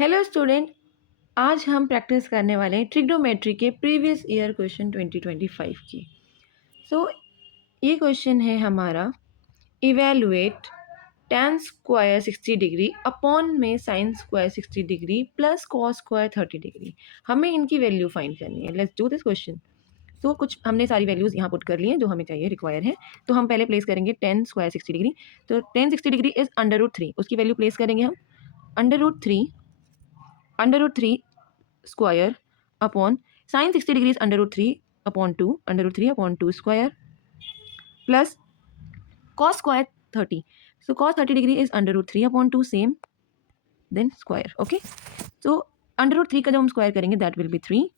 Hello student, आज हम practice करने वाले हैं ट्रिग्नोमेट्री के प्रीवियस ईयर क्वेश्चन 2025 की। ये क्वेश्चन है हमारा, evaluate tan square 60 degree upon में sin square 60 degree plus cos square 30 degree. हमें इनकी वैल्यू फाइंड करनी है। Let's do this question. कुछ हमने सारी वैल्यूज़ यहाँ पुट कर ली हैं जो हमें चाहिए, रिक्वायर है। तो हम पहले प्लेस करेंगे tan स्क्वायर 60 डिग्री। तो tan 60 डिग्री इज √3, उसकी वैल्यू प्लेस करेंगे हम √3 square upon sine 60 degree √3 square plus cos square 30। So cos 30 degree is √3/2 same then square. Okay, so √3 का जब हम स्क्वायर करेंगे दैट विल बी 3।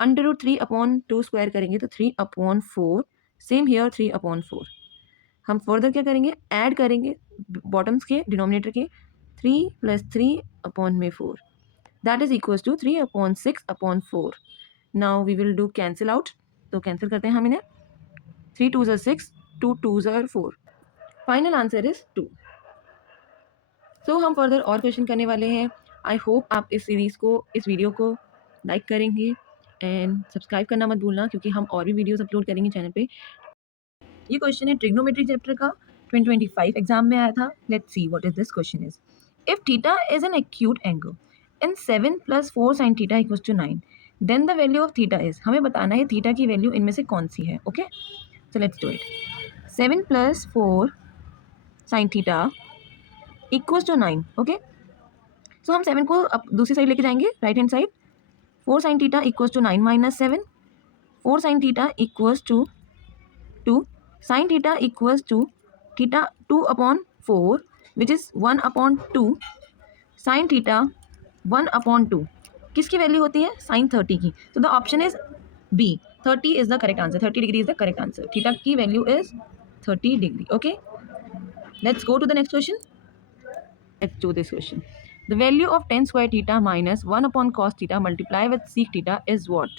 √3/2 स्क्वायर करेंगे तो 3/4 सेम हियर 3/4। हम फर्दर क्या करेंगे, ऐड करेंगे बॉटम्स के डिनोमिनेटर के 3 + 3/4 that is equals to 3/6/4. Now we will do cancel out. तो कैंसिल करते हैं हम इन्हें। 3 2s are 6, 2 2s are 4. Final answer is 2। हम फर्दर और क्वेश्चन करने वाले हैं। आई होप आप इस वीडियो को लाइक करेंगे एंड सब्सक्राइब करना मत भूलना, क्योंकि हम और भी वीडियोस अपलोड करेंगे चैनल पे। ये क्वेश्चन है ट्रिग्नोमेट्री चैप्टर का, 2025 एग्जाम में आया था। Let's see what is this question is. If theta is an acute angle and 7 + 4 sin theta equals to 9, then the value of theta is. हमें बताना है थीटा की वैल्यू इनमें से कौन सी है। Okay, so let's do it. 7 + 4 sin theta equals to 9। Okay, so हम 7 को अब दूसरी साइड लेके जाएंगे, right hand side. 4 sin theta equals to 9 - 7। 4 sin theta equals to 2। sin theta equals to theta 2/4 which is 1/2 sin theta 1/2 किसकी value होती है, sin 30 की। तो the option is B, 30 is the correct answer. 30 degree is the correct answer. Theta की value is 30 degree. Okay, let's go to the next question. Let's do this question. The value of tan square theta minus 1/cos theta multiply with sec theta is what.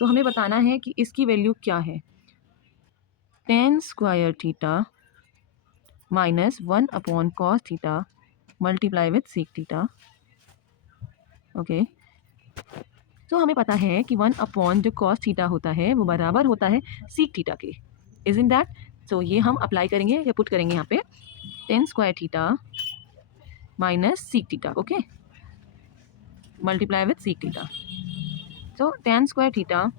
तो हमें बताना है कि इसकी value क्या है। tan square theta minus 1/cos theta multiply with sec theta. Okay, तो हमें पता है कि 1/ जो cos थीटा होता है वो बराबर होता है sec थीटा के। Is in that? सो ये हम अप्लाई करेंगे या पुट करेंगे यहाँ पे, tan square theta minus sec theta. Okay, multiply with sec theta. So tan square theta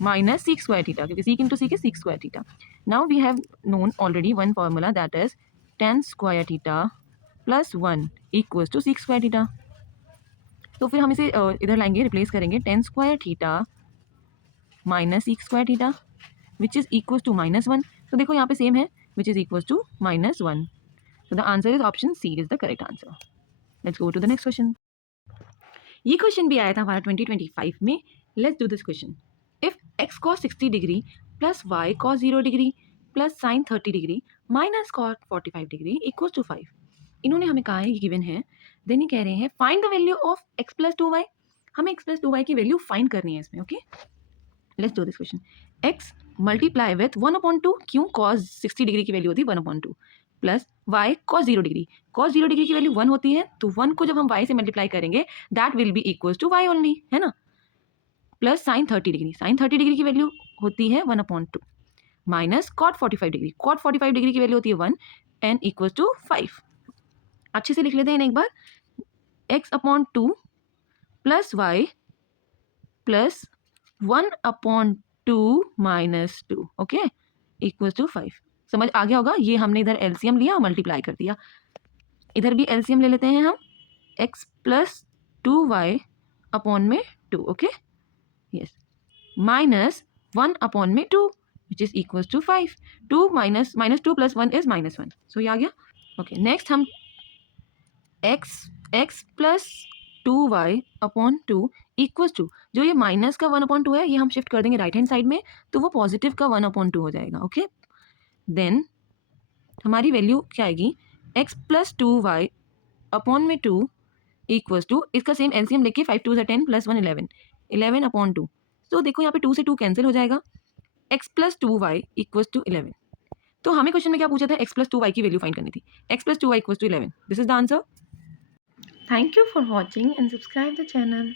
minus sec square theta, क्योंकि sec into sec is sec square theta. Now we have known already one formula that is tan square theta plus 1 equals to sec square theta. तो फिर हम इसे इधर लाएंगे, replace करेंगे tan square theta minus sec square theta which is equals to -1। तो देखो यहाँ पे सेम है, विच इज इक्वल्स टू -1। तो the answer is option C is the correct answer. Let's go to the next question. ये question भी आया था हमारा 2025 में। Let's do this question. If x cos 60 degree plus y cos 0 degree plus sin 30 degree minus cos 45 degree equals to 5। इन्होंने हमें कहा है, ये गिवन है। देन ये कह रहे हैं find the value of x + 2y। हमें x + 2y की वैल्यू फाइंड करनी है इसमें। Okay, let's do this question. x multiply with 1/2, क्यों, cos 60 डिग्री की वैल्यू होती है 1/2, plus y cos 0 degree. cos 0 degree की वैल्यू 1 होती है, तो 1 को जब हम y से मल्टीप्लाई करेंगे that will be equals to y only, है ना। Plus sin 30 degree. sin 30 degree की वैल्यू होती है 1/2 minus cot 45 degree. cot 45 degree की वैल्यू होती है 1 एंड इक्वल्स टू 5। अच्छे से लिख लेते हैं एक बार। x/2 plus y plus 1/2 minus 2, okay, equals to 5। समझ आ गया होगा। ये हमने इधर एलसीएम लिया, मल्टीप्लाई कर दिया। इधर भी एलसीएम ले लेते हैं हम, x + 2y अपॉन में 2। Okay, yes, minus 1/2 which is equals to 5। 2 minus -2 + 1 is -1। So ये आ गया। ओके, नेक्स्ट हम x + 2y upon 2 equals to, जो ये माइनस का 1/2 है ये हम शिफ्ट कर देंगे राइट हैंड साइड में, तो वो पॉजिटिव का 1/2 हो जाएगा। ओके, देन हमारी वैल्यू क्या आएगी, x + 2y अपॉन में 2 इक्वल्स टू, इसका सेम एलसीएम लेके 5 2 10 + 1 11, 11/2। तो देखो यहाँ पे 2 से 2 कैंसिल हो जाएगा। x + 2y equals to 11। तो हमें क्वेश्चन में क्या पूछा था, x + 2y की वैल्यू फाइंड करनी थी। x + 2y equals to 11, this is the answer. Thank you for watching and subscribe the channel.